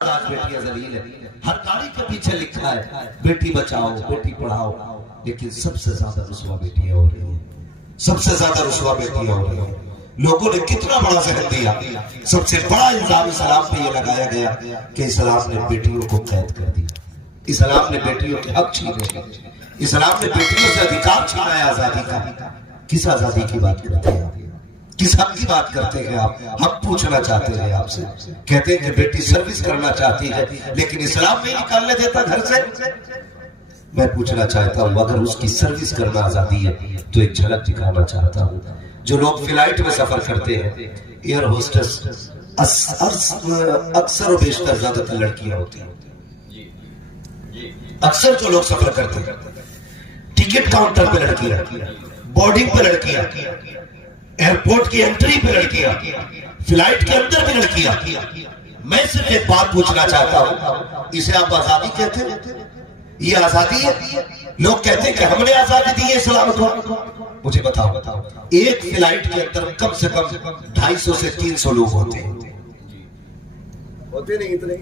آج بیٹیاں ذلیل ہیں، ہر گاڑی کے پیچھے لکھا ہے بیٹی بچاؤ بیٹی پڑھاؤ، لیکن سب سے زیادہ رسوا بیٹیاں ہو رہی ہیں، سب سے زیادہ رسوا بیٹیاں ہو رہی ہیں۔ لوگوں نے کتنا بڑا ذہن دیا، سب سے بڑا الزام اسلام پہ یہ لگایا گیا کہ اسلام نے بیٹیوں کو قید کر دیا، اسلام نے بیٹیوں کے حق چھینے، اسلام نے بیٹیوں سے ادھیکار چھینا ہے آزادی کا۔ کس آزادی کی بات کرتے ہیں آپ؟ کس حق کی بات کرتے ہیں آپ؟ ہم پوچھنا چاہتے ہیں آپ سے، کہتے ہیں کہ بیٹی سروس کرنا چاہتی ہے لیکن اسلام نہیں نکالنے دیتا گھر سے۔ میں پوچھنا چاہتا ہوں اگر اس کی سروس کرنا آزادی ہے تو ایک جھلک دکھانا چاہتا ہوں۔ جو لوگ فلائٹ میں سفر کرتے ہیں، ایئر ہوسٹس اکثر و بیشتر زیادہ تر لڑکیاں ہوتی ہیں، اکثر جو لوگ سفر کرتے ہیں ٹکٹ کاؤنٹر پہ لڑکیاں، بورڈنگ پہ لڑکیاں، ایئرپورٹ کی انٹری پہ لڑکیاں، فلائٹ کے اندر بھی لڑکیاں۔ میں صرف ایک بات پوچھنا چاہتا ہوں، اسے آپ آزادی کہتے ہیں؟ یہ آزادی ہے؟ لوگ کہتے ہیں کہ ہم نے آزادی دی ہے اسلام کو۔ مجھے بتاؤ ایک فلائٹ کے اندر کم سے کم 250 سے 300 لوگ ہوتے ہیں، ہوتے نہیں اتنے؟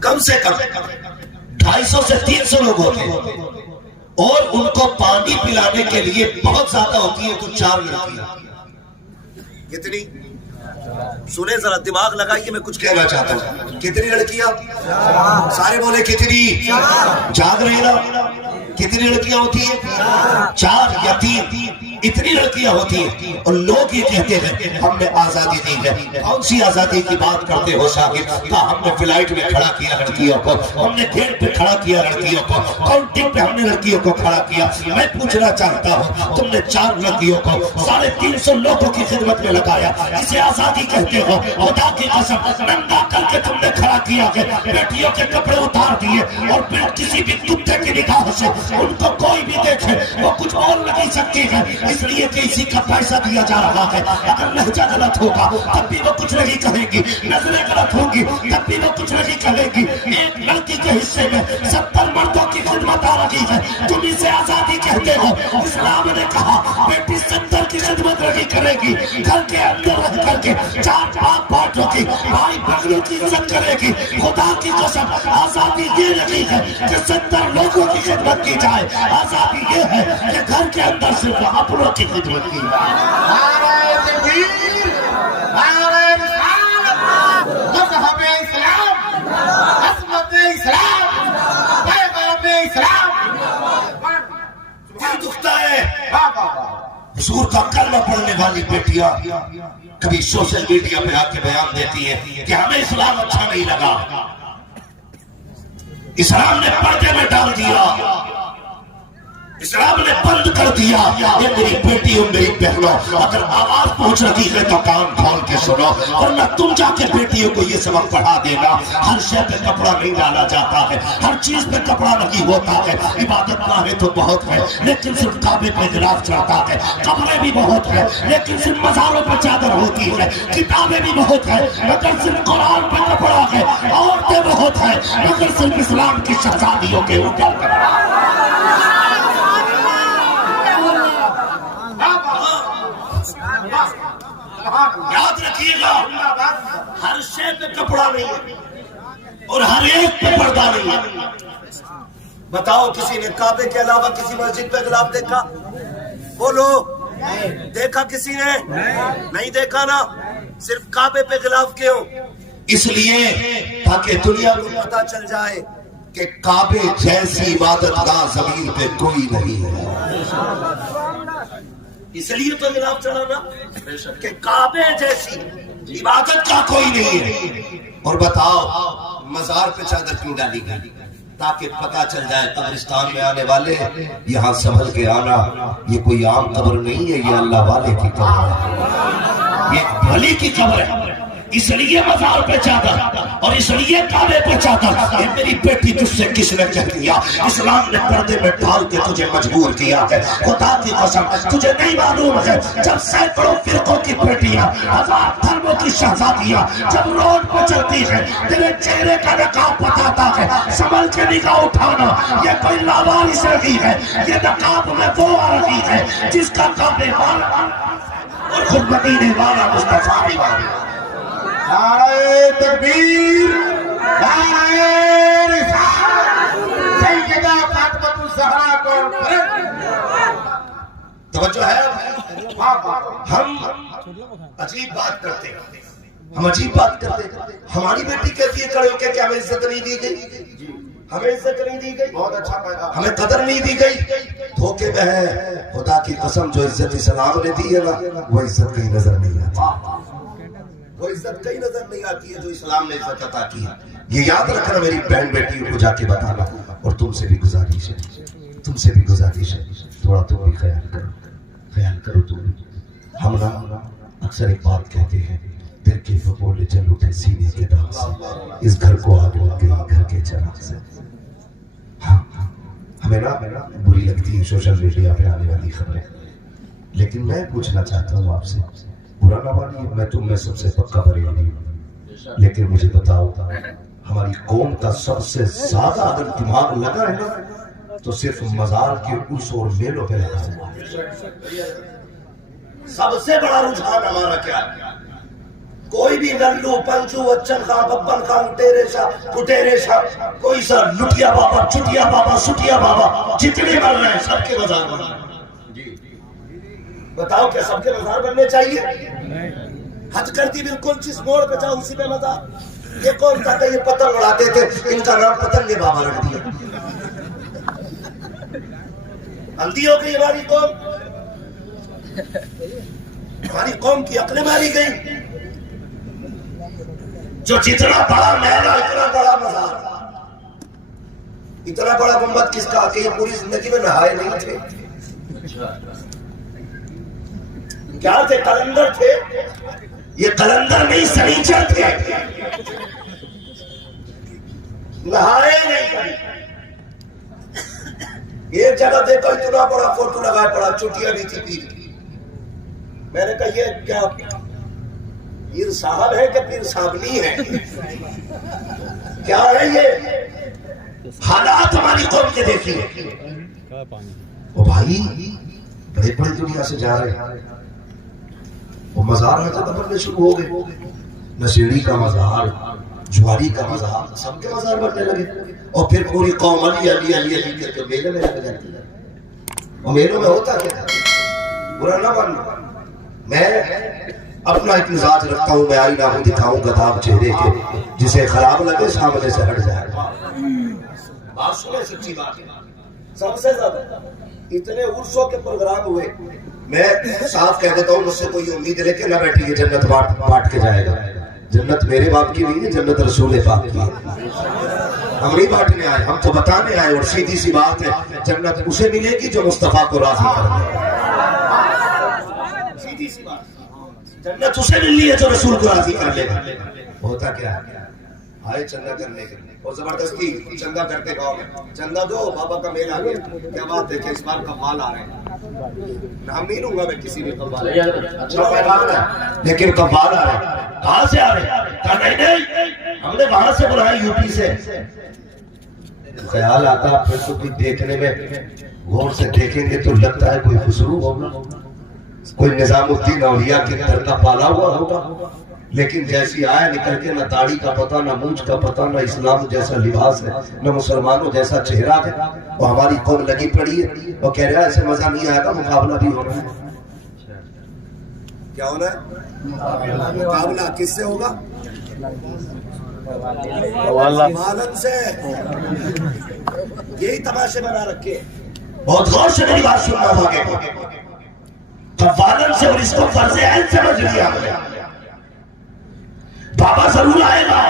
کم سے کم 250 سے 300 لوگ ہوتے ہیں، اور ان کو پانی پلانے کے لیے بہت زیادہ ہوتی ہے تو 4 لڑکیاں۔ کتنی؟ سنیں ذرا، دماغ لگائیے، میں کچھ کہنا چاہتا ہوں۔ کتنی لڑکیاں؟ سارے بولے کتنی؟ جاگ رہے نا؟ کتنی لڑکیاں ہوتی ہیں؟ 4 یا 3، اتنی لڑکیاں ہوتی ہیں، اور لوگ یہ کہتے ہیں ہم نے آزادی دی ہے۔ کون سی آزادی کی بات کرتے ہو شاگرد؟ ہم نے فلائٹ میں کھڑا کیا لڑکیوں کو، ہم نے گیٹ پہ کھڑا کیا لڑکیوں کو، کاؤنٹنگ پہ ہم نے لڑکیوں کو کھڑا کیا۔ میں پوچھنا چاہتا ہوں تم نے 4 لڑکیوں کو 350 لوگوں کی خدمت میں لگایا، اسے آزادی کہتے ہو؟ خدا کی قسم ننگا کر کے تم نے کھڑا کیا کہ بیٹیوں کے کپڑے اتار دیے، اور پھر کسی بھی کتے کی نگاہ سے ان کو کوئی بھی دیکھے وہ کچھ بول نہیں سکتی ہے، اس لیے کہ اسی کا پیسہ دیا جا رہا ہے۔ اگر لہجہ غلط ہوگا تب بھی وہ کچھ نہیں کہے گی، نظریں غلط ہوں گی تب بھی وہ کچھ نہیں کہے گی۔ ایک لڑکی کے حصے میں 70 مردوں کی خدمت آ رہی ہے، تم اسے آزادی کہتے ہو؟ اسلام نے کہا بیٹی 70 کی خدمت نہیں کرے گی، گھر کے اندر رہ کر کے 4 بھائیوں کی، بھائی بہنوں کی عزت کرے گی۔ خدا کی قسم آزادی یہ نہیں ہے کہ 70 لوگوں کی خدمت کی جائے، آزادی یہ ہے کہ گھر کے اندر صرف اپنوں کی خدمت کی جائے۔ نعرہ تکبیر، نعرہ رسالت، مذہب اسلام، عظمت اسلام، پیغام اسلام۔ دل دکھتا ہے حضور کا کلمہ پڑھنے والی بیٹیاں کبھی سوشل میڈیا پہ آ کے بیان دیتی ہے کہ ہمیں اسلام اچھا نہیں لگا، اسلام نے پردے میں ڈال دیا، اسلام نے بند کر دیا۔ یہ میری بیٹی اور میری بہنوں، اگر آواز پہنچ رہی ہے تو کان کھول کے سنو، ورنہ تم جا کے بیٹیوں کو یہ سبق پڑھا دینا ہر شے پہ کپڑا نہیں ڈالا جاتا ہے، ہر چیز پہ کپڑا نہیں ہوتا ہے۔ عبادت گاہیں تو بہت ہے لیکن صرف کعبے پہ غلاف چڑھتا ہے، قبریں بھی بہت ہے لیکن صرف مزاروں پہ چادر ہوتی ہے، کتابیں بھی بہت ہے مگر صرف قرآن پہ کپڑا ہے، عورتیں بہت ہے مگر صرف اسلام کی شہزادیوں کے اوپر کپڑا ہے۔ یاد رکھیے گا ہر شے پہ کپڑا نہیں ہے اور ہر ایک پہ پردہ نہیں ہے۔ بتاؤ کسی نے کعبے کے علاوہ کسی مسجد پہ غلاف دیکھا؟ بولو، دیکھا کسی نے؟ نہیں دیکھا نا؟ صرف کعبے پہ غلاف کیوں؟ اس لیے تاکہ دنیا کو پتہ چل جائے کہ کعبے جیسی عبادت گاہ زمین پہ کوئی نہیں ہے۔ اس لیے تو غلاف چڑھانا کہ کعبے جیسی عبادت کا کوئی نہیں ہے۔ اور بتاؤ مزار پہ چادر کیوں ڈالی گئی؟ تاکہ پتہ چل جائے قبرستان میں آنے والے یہاں سنبھل کے آنا، یہ کوئی عام قبر نہیں ہے، یہ اللہ والے کی قبر ہے، یہ بھلی کی قبر ہے۔ اس لیے مزار پہ چادر اور اس لیے کعبے پہ چادر۔ اے میری بیٹی تجھ سے کس نے کہہ دیا؟ اسلام نے پردے میں ڈال کے تجھے مجبور کیا ہے۔ خدا کی قسم تجھے نہیں معلوم ہے جب سینکڑوں فرقوں کی بیٹیاں، 1000 دھرموں کی شہزادیاں جب روڈ پہ چلتی ہے، تیرے چہرے کا نقاب بتاتا ہے، سنبھل کے نگاہ اٹھانا، یہ کوئی لاوارث رہی ہے، یہ نقاب میں وہ آ رہی ہے جس کا کعبے والا اور خود مدینے والا مصطفیٰ بھی والا۔ نعرہ تکبیر۔ توجہ ہے؟ ہم عجیب بات کرتے ہیں، ہم عجیب بات کرتے ہیں. ہماری بیٹی کہتی ہے کھڑے ہو کے کہ ہمیں عزت نہیں دی گئی، ہمیں عزت نہیں دی گئی، بہت اچھا پیدا، ہمیں قدر نہیں دی گئی. دھوکے میں ہے. خدا کی قسم جو عزت اسلام نے دی ہے نا وہ عزت کہیں نظر نہیں آتی، وہ عزت کہیں نظر نہیں آتی ہے جو اسلام نے عزت عطا کی ہے. یہ یاد رکھنا میری بہن بیٹیوں کو جا کے بتانا. اور تم سے بھی گزارش ہے، تم سے بھی گزارش ہے، تھوڑا تم بھی خیال کرو، خیال کرو تم بھی. ہم نا اکثر ایک بات کہتے ہیں، دل کے بولے جل اٹھے سینے کے داغ سے، اس گھر کو آگ لگ گئی گھر کے چراغ سے. ہاں ہمیں نا بری لگتی ہے سوشل میڈیا پہ آنے والی خبریں، لیکن میں پوچھنا چاہتا ہوں آپ سے، برا نہ مانیے میں تم میں سب سے پکا بریلوی ہوں، لیکن مجھے بتاؤ ہماری قوم کا سب سے زیادہ اگر دماغ لگا ہے نا تو صرف مزار کے اس اور میلوں پہ لگا ہے. سب سے بڑا رجحان ہمارا کیا ہے؟ کوئی بھی گلو پنچو اچن خان ببن خان ٹیرے شاہ کٹیرے شاہ کوئی سا لٹیا بابا چٹیا بابا سٹیا بابا جتنے بن رہے ہیں سب کے مزار بن رہے ہیں. بتاؤ کیا سب کے مزار بننے چاہیے؟ حج کرتی بالکل جس موڑ پہ جاؤ اسی پہ مزار. یہ کون تھا کہ یہ پتنگ اڑاتے تھے، ان کا نام پتنگ بابا رکھ دیا. اندھی ہو گئی ہماری قوم، ہماری قوم کی عقلیں ماری گئی. جو جتنا بڑا محل اتنا بڑا مزار، اتنا بڑا گنبد کس کا کہ یہ پوری زندگی میں نہائے نہیں تھے. کیا تھے؟ قلندر تھے. یہ قلندر نہیں سنیچر تھے، نہائے نہیں. ایک جگہ دیکھو اتنا بڑا فوٹو لگا پڑا، چٹیاں بھی تھی پیر کی. میں نے کہا یہ کیا پیر صاحب ہے کہ پیر صاحبنی ہے؟ کیا ہے یہ؟ حالات ہماری قوم کے دیکھیے. وہ بھائی بڑے بڑے دنیا سے جا رہے ہیں، وہ مزار میں تو بننے شروع ہو گئے. نشیڑی کا مزار، جواری کا مزار، سب کے مزار بننے لگے. اور پھر پوری قوم علی علی علی علی کر کے میلے میں لگ جاتی ہے. اور میلوں میں ہوتا کیا؟ برا نہ ماننا، میں اپنا ایک مزاج رکھتا ہوں، میں آئینہ ہوں دکھاؤں گداغ چہرے کے، جسے خراب لگے سامنے سے ہٹ جائے. بات سنیں، سچی بات ہے. سب سے زیادہ اتنے عرصوں کے پروگرام ہوئے، میں صاف کہہ دیتا ہوں مجھ سے کوئی امید لے کے نہ بیٹھی کہ جنت بانٹ کے جائے گا. جنت میرے باپ کی نہیں ہے، جنت رسول پاک کی ہے. ہم نہیں بانٹنے آئے، ہم تو بتانے آئے. اور سیدھی سی بات ہے، جنت اسے ملے گی جو مصطفیٰ کو راضی کر دے. سیدھی سی بات، جنت اسے ملنی ہے جو رسول کو راضی کر لے گا. ہوتا کیا ہے؟ آئے چندہ کرنے کے لیے اور زبردستی چندہ کرتے گاؤں میں. چندہ دو، بابا کا میل آ گیا. کیا بات ہے کہ اس بار قوال آ رہے ہیں. نام نہیں لوں گا میں کسی بھی قوال، اچھا پیغام ہے لیکن قوال آ رہے ہیں. کہاں سے آ رہے ہیں؟ کہا نہیں ہم نے وہاں سے بلایا، یو پی سے. خیال آتا پھر تو کوئی دیکھنے میں غور سے دیکھیں گے تو لگتا ہے کوئی خسرو ہوگا، کوئی نظام الدین اولیاء کے گھر کا پالا ہوا ہوگا. لیکن جیسی آیا نکل کے، نہ داڑھی کا پتہ، نہ مونچھ کا پتہ، نہ اسلام جیسا لباس ہے، نہ مسلمانوں جیسا چہرہ ہے. وہ ہماری قوم لگی پڑی ہے. وہ کہہ رہا ہے ایسے مزہ نہیں آئے گا، مقابلہ بھی ہونا ہے. کیا ہونا ہے؟ مقابلہ کس سے ہوگا؟ معلم سے. یہی تماشے بنا رکھے. بہت غور سے میری بات سننا ہوگا. قوالن سے اور اس کو فرض عین سمجھ لیا. بابا ضرور آئے گا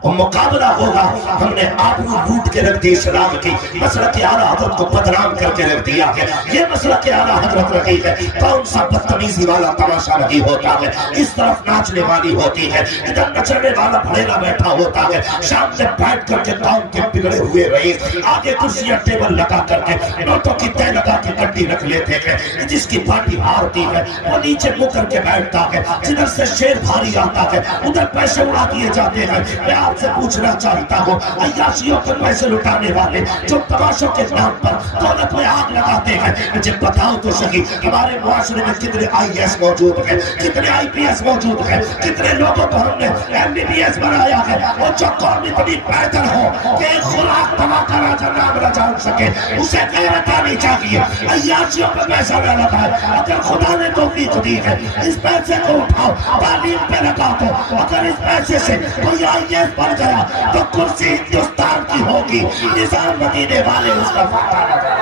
اور مقابلہ ہوگا. ہم نے آبرو لوٹ کے رکھ دی اسلام کی. مسلک اعلیٰ حضرت کو بدنام کر کے رکھ دیا ہے. یہ مسلک اعلیٰ حضرت رہی ہے. کون سا بدتمیزی والا تماشا نہیں ہوتا ہے. اس طرف ناچنے والی ہوتی ہے، ادھر نچنے والا بھڑیلا بیٹھا ہوتا ہے. شام سے بیٹھ کر کے قوم کے بگڑے ہوئے رئیس آگے کرسیاں ٹیبل لگا کر کے نوٹوں کی تہ لگا کے گڈی رکھ لیتے ہیں. جس کی پارٹی ہارتی ہے وہ نیچے منہ کر کے بیٹھتا ہے. جدھر سے شیر بھاری آتا ہے ادھر پیسے اڑا دیے جاتے ہیں. آپ سے پوچھنا چاہتا ہوں، عیاشیوں کے پیسے لٹانے والے جو تماشوں کے نام پر دولت میں آگ لگاتے ہیں، مجھے بتاؤ تو صحیح ہمارے معاشرے میں کتنے آئی ایس موجود ہیں، کتنے آئی پی ایس موجود ہیں، کتنے لوگوں کو ہم نے ایم بی بی ایس بنایا ہے، اور جو قوم اتنی بہتر ہو کہ خوراک دوا کا راجا نام نہ جان سکے، اسے غیرت آنی چاہیے۔ عیاشیوں پہ پیسہ نہ لگائے، اگر خدا نے توفیق دی ہے اس پیسے کو اٹھاؤ تعلیم پہ لگا دو، اگر اس پیسے سے کوئی آئی ایس بن گیا تو کرسی ہندوستان کی ہوگی، نظام مدینے والے اس کا فائدہ نہ جائے۔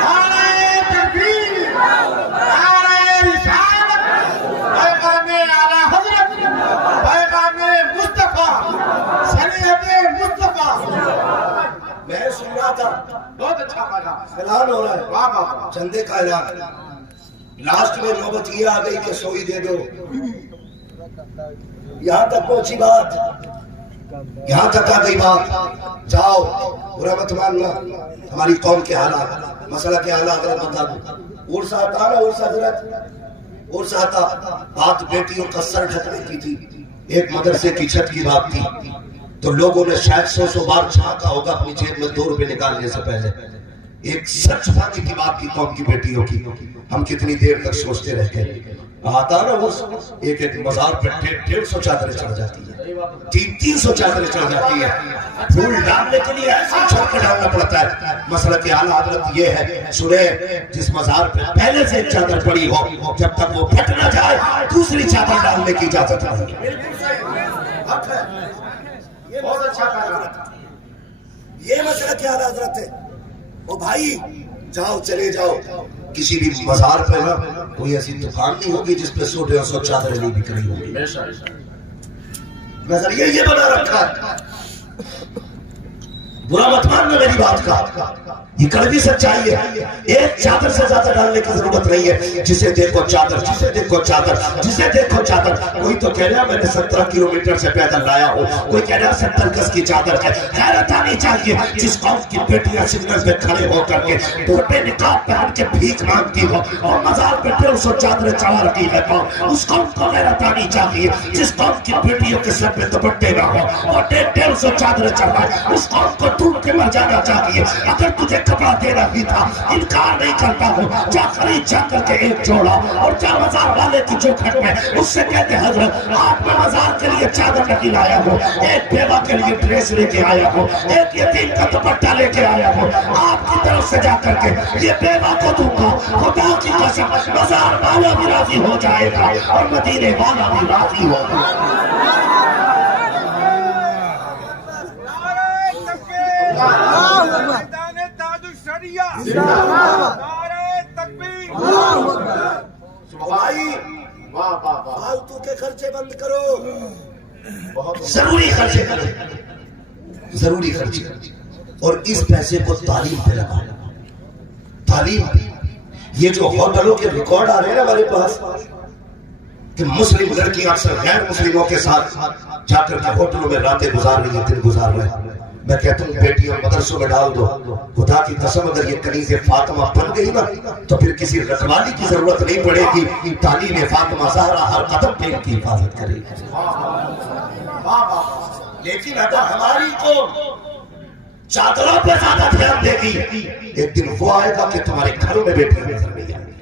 نعرہ تکبیر، نعرہ رسالت، پیغام اعلیٰ حضرت، پیغام مصطفیٰ، شریعت مصطفیٰ۔ میں سن رہا تھا بہت اچھا کہا، اعلان ہو رہا ہے، واہ واہ واہ۔ چندے کا اعلان، لاسٹ میں نوبت یہ آ گئی کہ سوئی دے دو، یہاں تک پہنچی بات، یہاں تک آ گئی بات، جاؤ برا مت ماننا، ہماری قوم کے حالات، مسئلہ کے حالات بتا دو۔ اور ساتھ آنا، اور حضرت، اور ساتھ بات بیٹیوں کا سر ڈھکنے کی تھی، ایک مدرسے کی چھت کی بات تھی، تو لوگوں نے شاید 100 بار چھانکا ہوگا اپنی جیب میں 2 روپے نکالنے سے پہلے۔ ایک سچ بات کی بات کی قوم کی بیٹیوں کی، ہم کتنی دیر تک سوچتے رہتے ہیں۔ آتا نا وہ ایک ایک مزار پہ 150 چادریں چڑھ جاتی ہیں، 300 چادریں چڑھ جاتی ہیں، پھول ڈالنے کے لیے ایسے چھوڑ کے ڈالنا پڑتا ہے۔ مسئلہ کی اعلیٰ حضرت یہ ہے، سنیں جس مزار پہ پہلے سے ایک چادر پڑی ہو، جب تک وہ پھٹ نہ جائے دوسری چادر ڈالنے کی اجازت نہیں۔ بہت اچھا کہا۔ یہ مسئلہ کی اعلیٰ حضرت ہے۔ او بھائی جاؤ، چلے جاؤ، کسی بھی مزار پہ نا کوئی ایسی دکان نہیں ہوگی جس پہ 100-150 چادریں نہیں بک رہی ہوگی۔ نظریہ یہ بنا رکھا ہے، برا مت ماننا میری بات کا، یہ کڑوی سچائی ہے۔ ایک چادر سے زیادہ ڈالنے کی ضرورت نہیں ہے، جسے دیکھو چادر، جسے دیکھو چادر، جسے دیکھو چادر۔ کوئی تو کہہ رہا میں نے 17 کلومیٹر سے پیدل لایا ہوں، کوئی کہہ رہا 70 گز کی چادر ہے۔ غیرت آنی چاہیے، جس قوم کی بیٹیاں سگنل پہ کھڑے ہو کر کے ٹوٹے نقاب پہن کے بھیک مانگتی ہو اور مزار پہ 150 چادریں چڑھا رکھی ہے قوم، اس قوم کو غیرت آنی چاہیے۔ جس قوم کی بیٹیوں کے سر پہ دوپٹے نہ ہو اور 150 چادریں چڑھائے، اس قوم کو ڈوب کے مر جانا چاہیے۔ اگر تجھے کپڑا دینا بھی تھا، انکار نہیں کرتا ہوں، جا خرید جا کر کے ایک جوڑا اور جا مزار والے کی چوکھٹ میں اس سے کہتے حضرت آپ میں مزار کے لیے چادر نہیں لایا ہوں، ایک بیوہ کے لیے ڈریس لے کے آیا ہوں، ایک یتیم کا دوپٹہ لے کے آیا ہوں، آپ کی طرف سے جا کر کے یہ بیوہ کو دوں گا، خدا کی قسم مزار والا بھی راضی ہو جائے گا اور مدینے والا بھی راضی ہوگا۔ فالتو کے خرچے بند کرو، ضروری خرچے کرو، ضروری خرچے، اور اس پیسے کو تعلیم پہ لگاؤ۔ تعلیم، یہ جو ہوٹلوں کے ریکارڈ آ رہے ہیں نا ہمارے پاس کہ مسلم لڑکیاں اکثر غیر مسلموں کے ساتھ جا کر کے ہوٹلوں میں راتیں گزار رہی ہیں، دن گزار رہے ہیں، میں کہتا ہوں بیٹیوں مدرسوں میں ڈال دو۔ خدا کی قسم اگر یہ کنیز فاطمہ بن گئی نا تو پھر کسی رکھوالی کی ضرورت نہیں پڑے گی، تعلیم فاطمہ زہرا ہر قدم پہ ان کی حفاظت کرے گی۔ لیکن اگر ہماری قوم چادروں پہ زیادہ دھیان دے گی، ایک دن وہ آئے گا کہ تمہارے گھروں میں بیٹیاں نظر نہیں آئیں گی۔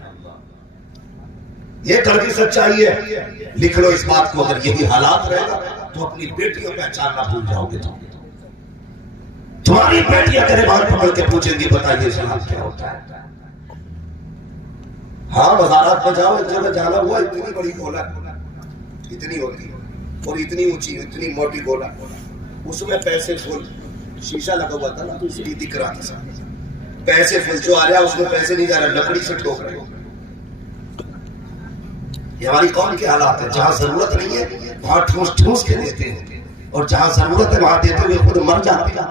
یہ کڑوی سچائی ہے، لکھ لو اس بات کو، اگر یہی حالات رہے گا تو اپنی بیٹیوں پہچاننا بھول جاؤ گے۔ تمہاری بیٹیاں گریبان پکڑ کے پوچھیں گی بتائیے اسلام کیا ہوتا ہے۔ ہاں مزارات میں جاؤ، ایک جگہ جانا ہوا، اتنی بڑی گولا اتنی ہوتی اور اتنی اونچی اتنی موٹی گولا، اس میں پیسے فل، شیشہ لگا ہوا تھا نا تو اس لیے دکھ رہا تھا، پیسے فل جو آ رہا اس میں پیسے نہیں جا رہا، لکڑی سے ٹھوک رہے۔ یہ ہماری قوم کے حالات ہے، جہاں ضرورت نہیں ہے وہاں ٹھوس ٹھوس کے دیتے ہیں، اور جہاں ضرورت ہے وہاں دیتے ہوئے خود مر جاتے ہیں،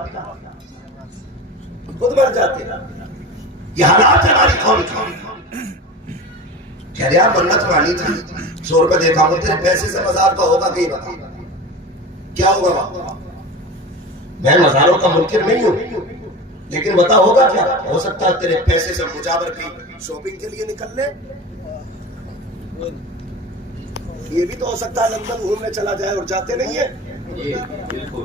خود مر جاتے ہیں۔ یہ حالات ہے ہماری قوم کی۔ کہہ رہے ہیں منت مانی تھی، 100 روپے دیکھا ہوں، تیرے پیسے سے مزار کا ہوگا کہ کیا ہوگا وہاں؟ میں مزاروں کا منکر نہیں ہوں، لیکن بتا ہوگا کیا؟ ہو سکتا ہے تیرے پیسے سے مجاور کی شاپنگ کے لیے نکل لے، یہ بھی تو ہو سکتا ہے لندن گھومنے چلا جائے اور جاتے نہیں ہے،